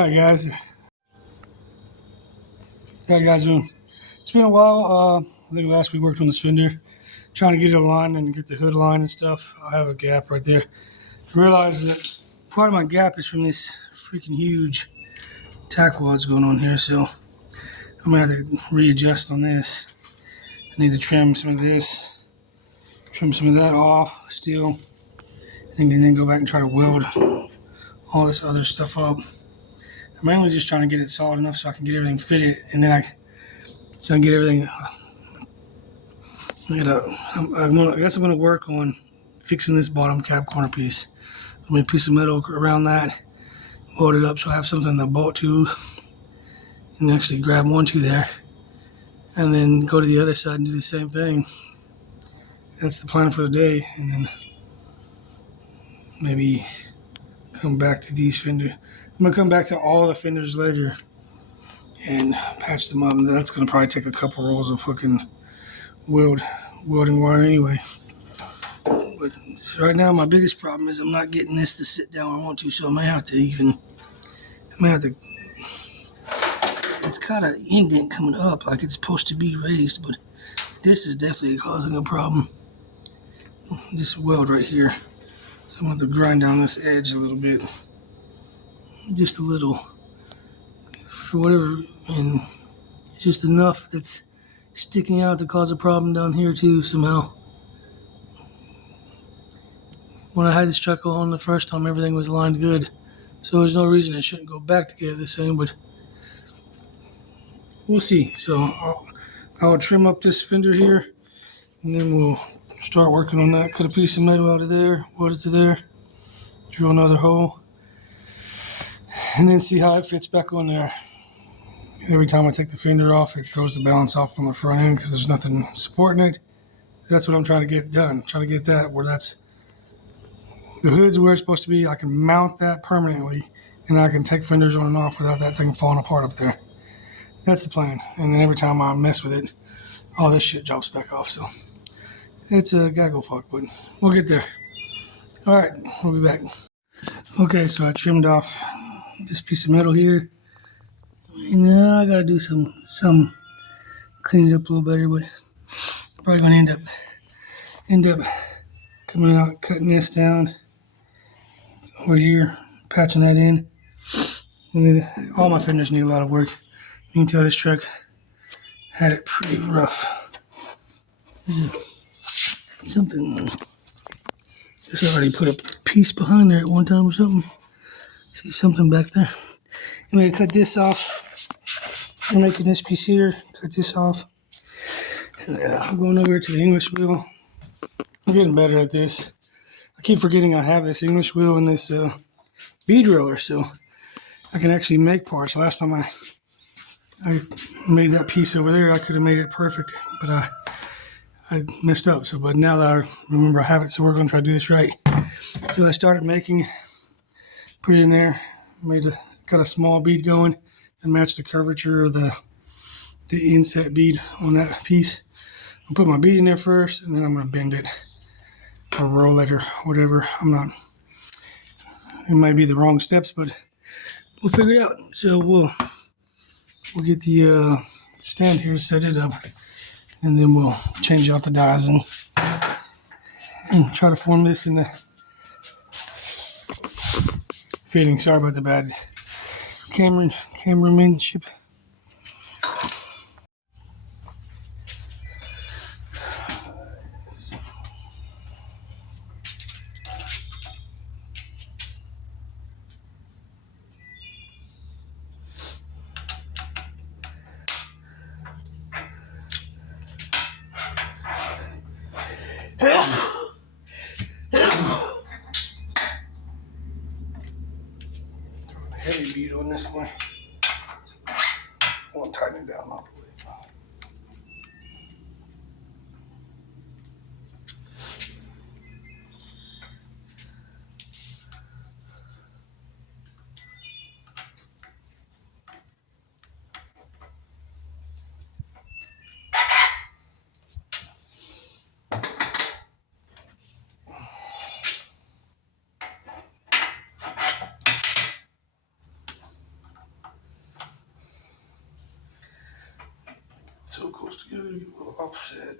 Alright guys. It's been a while. I think last we worked on this fender, trying to get it aligned and get the hood aligned and stuff. I have a gap right there. I realized that part of my gap is from this freaking huge tack wads going on here, so I'm gonna have to readjust on this. I need to trim some of this, trim some of that off still, and then go back and try to weld all this other stuff up. I'm mainly just trying to get it solid enough so I can get everything fitted, and then I can get everything. I guess I'm going to work on fixing this bottom cap corner piece. I'm going to put some metal around that, weld it up so I have something to bolt to, and actually grab onto there, and then go to the other side and do the same thing. That's the plan for the day, and then maybe come back to these fenders. I'm going to come back to all the fenders later and patch them up. And that's going to probably take a couple rolls of fucking welding wire anyway. But right now my biggest problem is I'm not getting this to sit down where I want to, so I may have to, it's got an indent coming up like it's supposed to be raised, but this is definitely causing a problem. This weld right here. So I'm going to grind down this edge a little bit. Just a little. For whatever, and it's just enough that's sticking out to cause a problem down here too somehow. When I had this truck on the first time, everything was lined good, so there's no reason it shouldn't go back together the same, but we'll see. So I'll trim up this fender here, and then we'll start working on that. Cut a piece of metal out of there, weld it to there, drill another hole, and then see how it fits back on there. Every time I take the fender off, it throws the balance off on the front end because there's nothing supporting it. That's what I'm trying to get done. Trying to get that where that's the hood's where it's supposed to be. I can mount that permanently, and I can take fenders on and off without that thing falling apart up there. That's the plan. And then every time I mess with it, all this shit drops back off. So it's a gaggle fuck, but we'll get there. All right, we'll be back. Okay, so I trimmed off this piece of metal here. And now I gotta do some clean it up a little better, but probably gonna end up coming out, cutting this down over here, patching that in. And then all my fenders need a lot of work. You can tell this truck had it pretty rough. Something just already put a piece behind there at one time or something. See something back there. I'm gonna cut this off. I'm making this piece here, cut this off. And I'm going over to the English wheel. I'm getting better at this. I keep forgetting I have this English wheel and this bead roller, so I can actually make parts. Last time I made that piece over there, I could have made it perfect, but I messed up. So, but now that I remember I have it, so we're going to try to do this right. So I started making, put it in there, got a small bead going and matched the curvature of the inset bead on that piece. I'll put my bead in there first, and then I'm going to bend it or roll it or whatever. It might be the wrong steps, but we'll figure it out. So we'll get the stand here, set it up, and then we'll change out the dies and try to form this in the fitting. Sorry about the bad cameramanship. Heavy bead on this one. I want to tighten it down all the way. so close together, you get a little offset.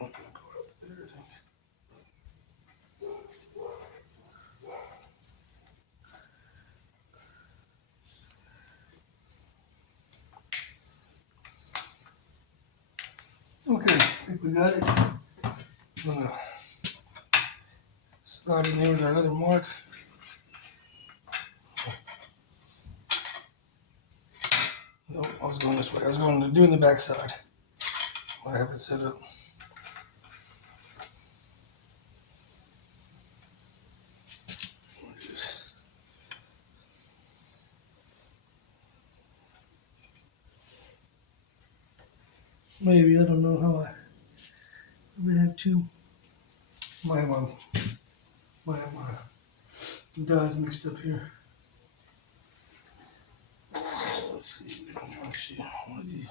I'm gonna go up there, I think. Okay, I think we got it. I'm gonna slide in there with our other mark. No, I was going this way. I was going to do in the back side. I have it set up. Maybe, I don't know how I may have two. Might have my dyes mixed up here. Let's see. I'm trying to see one of these.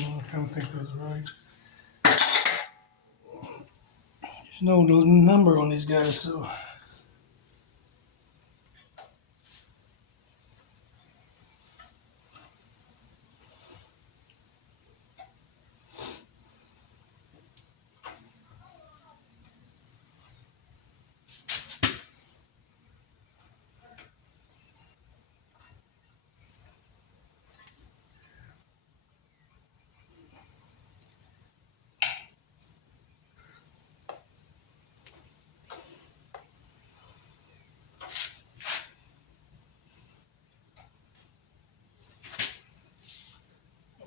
No, I don't think those are right. There's no number on these guys, so.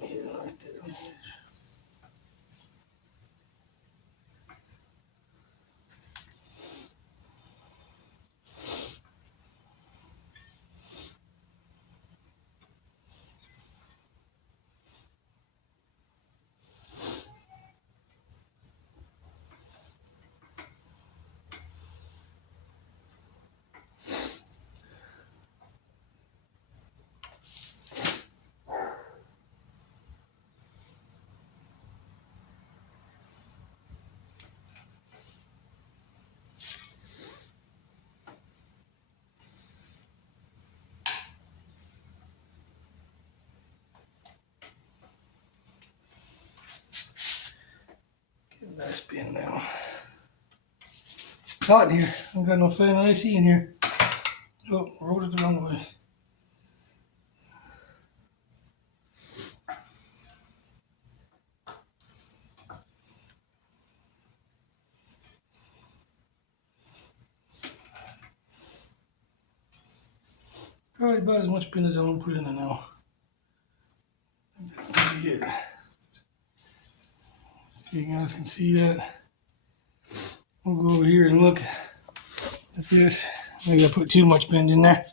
Right there on the edge. Get a nice pin now. Hot in here. I don't got no fan AC in here. Oh, rolled it the wrong way. Probably about as much pin as I want to put in there now. I think that's gonna be it. So you guys can see that. We'll go over here and look at this. Maybe I put too much bend in there.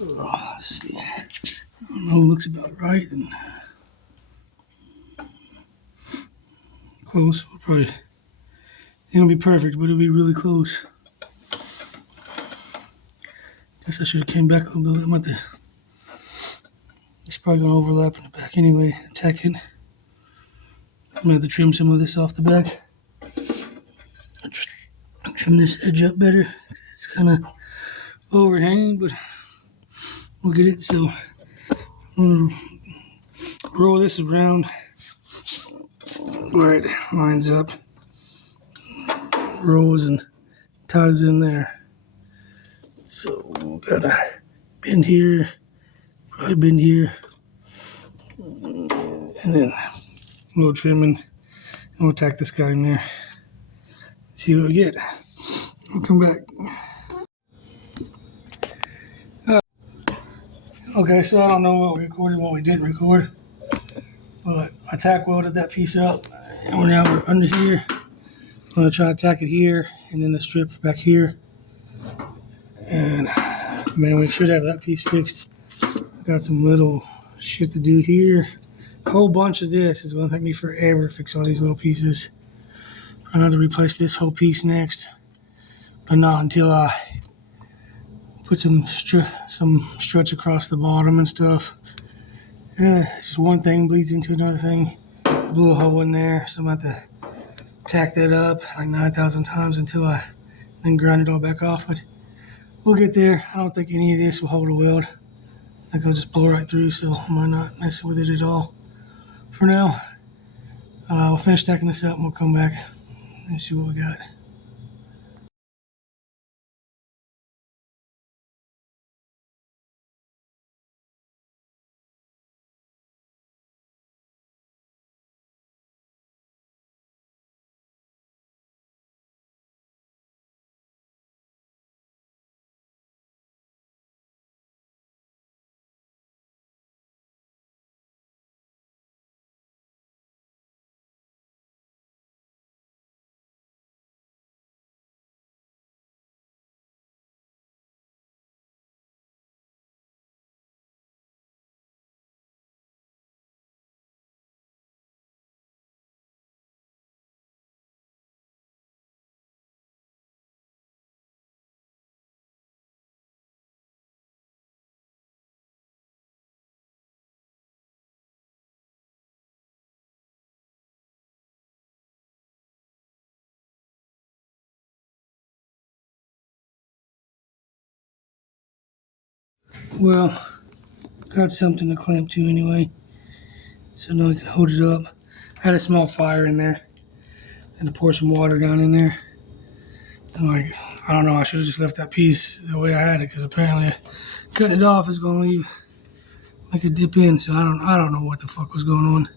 Let's see. I don't know, it looks about right and close. We'll probably, it won't be perfect, but it'll be really close. Guess I should have came back a little bit. I'm at the, it's probably gonna overlap in the back anyway. Attack it. I'm gonna have to trim some of this off the back. Trim this edge up better because it's kind of overhanging, but we'll get it. So I'm gonna roll this around where it lines up, rolls and ties in there. So we've got a bend here, probably bend here, and then a little trimming, and we'll tack this guy in there. See what we get. We'll come back. Okay, so I don't know what we recorded and what we didn't record, but I tack welded that piece up, and we're under here. I'm gonna try to tack it here, and then the strip back here, and man, we should have that piece fixed. Got some little shit to do here. A whole bunch of this is gonna take me forever to fix all these little pieces. I'm gonna replace this whole piece next, but not until I put some stretch across the bottom and stuff. Just one thing bleeds into another thing. blew a hole in there, so I'm going to have to tack that up like 9,000 times until I then grind it all back off. But we'll get there. I don't think any of this will hold a weld. I think I'll just blow right through, so I might not mess with it at all. For now, we'll finish stacking this up and we'll come back and see what we got. Well, got something to clamp to anyway, so now I can hold it up. Had a small fire in there, and to pour some water down in there. And like, I don't know, I should have just left that piece the way I had it, because apparently cutting it off is going to make it dip in. So I don't know what the fuck was going on.